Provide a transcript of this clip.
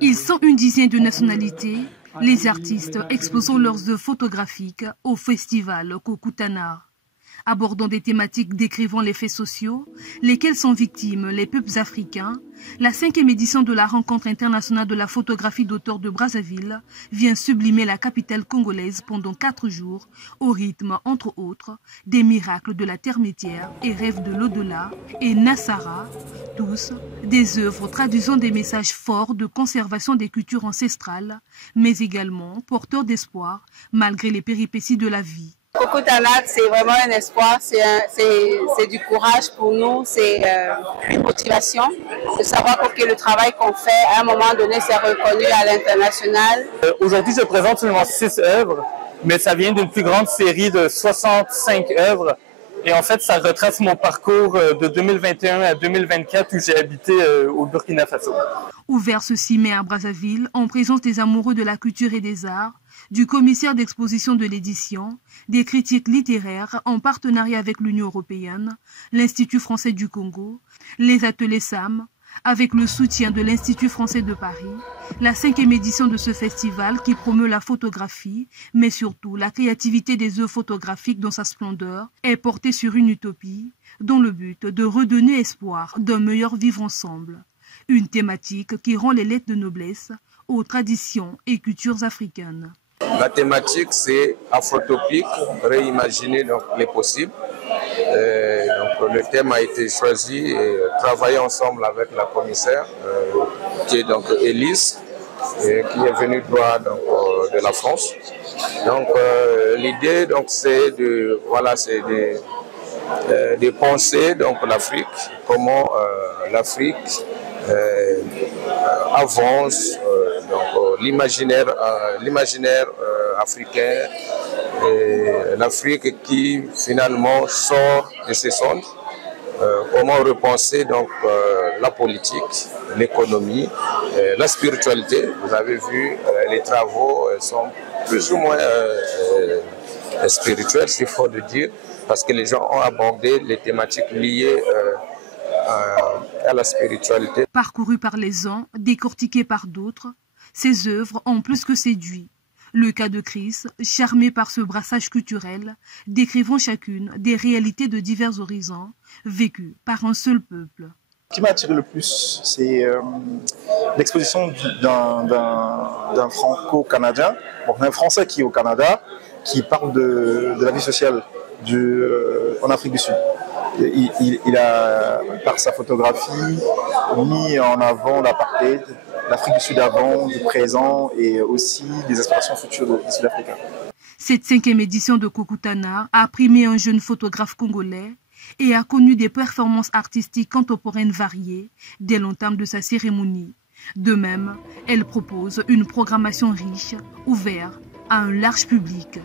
Ils sont une dizaine de nationalités, les artistes exposant leurs œuvres photographiques au festival Kokutana. Abordant des thématiques décrivant les faits sociaux, lesquels sont victimes les peuples africains, la 5e édition de la rencontre internationale de la photographie d'auteur de Brazzaville vient sublimer la capitale congolaise pendant 4 jours, au rythme, entre autres, des miracles de la terre métière et rêves de l'au-delà et Nassara, tous des œuvres traduisant des messages forts de conservation des cultures ancestrales, mais également porteurs d'espoir malgré les péripéties de la vie. Kokutana, c'est vraiment un espoir, c'est du courage pour nous, c'est une motivation de savoir que le travail qu'on fait à un moment donné s'est reconnu à l'international. Aujourd'hui, je présente seulement 6 œuvres, mais ça vient d'une plus grande série de 65 œuvres. Et en fait, ça retrace mon parcours de 2021 à 2024 où j'ai habité au Burkina Faso. Ouvert ce 6 mai à Brazzaville, en présence des amoureux de la culture et des arts, du commissaire d'exposition de l'édition, des critiques littéraires en partenariat avec l'Union européenne, l'Institut français du Congo, les ateliers SAM, avec le soutien de l'Institut français de Paris, la 5e édition de ce festival qui promeut la photographie, mais surtout la créativité des œuvres photographiques dans sa splendeur, est portée sur une utopie, dont le but de redonner espoir d'un meilleur vivre ensemble. Une thématique qui rend les lettres de noblesse aux traditions et cultures africaines. La thématique, c'est afrotopique, réimaginer donc les possibles. Donc, le thème a été choisi et travaillé ensemble avec la commissaire, qui est donc Élise, qui est venue droit de la France. Donc, l'idée, donc, c'est de penser donc l'Afrique, comment l'Afrique avance, l'imaginaire africain, l'Afrique qui finalement sort de ses cendres. Comment repenser donc la politique, l'économie, la spiritualité. Vous avez vu, les travaux sont plus ou moins spirituels, c'est fort de dire, parce que les gens ont abordé les thématiques liées à la spiritualité. Parcourus par les uns, décortiqués par d'autres, ces œuvres ont plus que séduit. Le cas de Chris, charmé par ce brassage culturel, décrivant chacune des réalités de divers horizons, vécues par un seul peuple. Ce qui m'a attiré le plus, c'est l'exposition d'un franco-canadien, un Français qui est au Canada, qui parle de la vie sociale en Afrique du Sud. Il a, par sa photographie, mis en avant l'apartheid, l'Afrique du Sud avant, du présent et aussi des aspirations futures des Sud-Africains. Cette 5e édition de Kokutana a primé un jeune photographe congolais et a connu des performances artistiques contemporaines variées dès l'entame de sa cérémonie. De même, elle propose une programmation riche, ouverte à un large public.